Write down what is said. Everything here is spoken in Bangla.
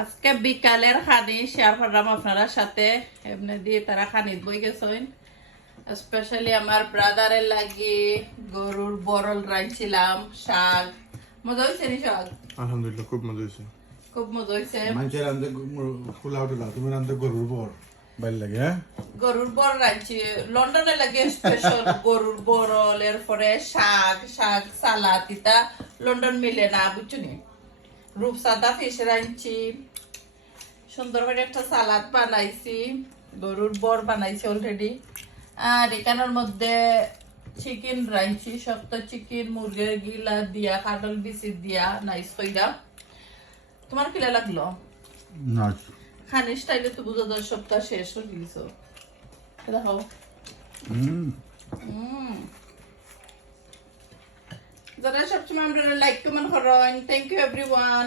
আজকে বিকালের খানি শেয়ার করলাম আপনারা সাথে এমনি দিয়ে তারা খানিত বই গেছেন স্পেশালি আমার ব্রাদারের লাগি গরুর বরল রাঁধছিলাম শাক মজা হয়েছে নি শাক আলহামদুলিল্লাহ খুব মজা হয়েছে খুব মজা হয়েছে মানুষের রান্ধে খোলা উঠলা তুমি রান্ধে গরুর বর বাইর লাগে হ্যাঁ গরুর বর রাঁধছি লন্ডনে লাগে স্পেশাল গরুর বরল এরপরে শাক শাক সালাদ ইতা লন্ডন মিলে না বুঝছনি রূপসাদা ফিশ রাঁধছি সুন্দর করে একটা সালাদ বানাইছি গরুর বর বানাইছি অলরেডি আর এখানের মধ্যে চিকেন রাঁধছি শক্ত চিকেন মুরগির গিলা দিয়া কাটল বিচি দিয়া নাইস কইরা তোমার কিলা লাগলো না খানি স্টাইলে তো বুঝা যায় সপ্তাহ শেষ হয়ে গেছো দেখো যারা সবসময় আমরা লাইক কমেন্ট করেন থ্যাংক ইউ এভরিওয়ান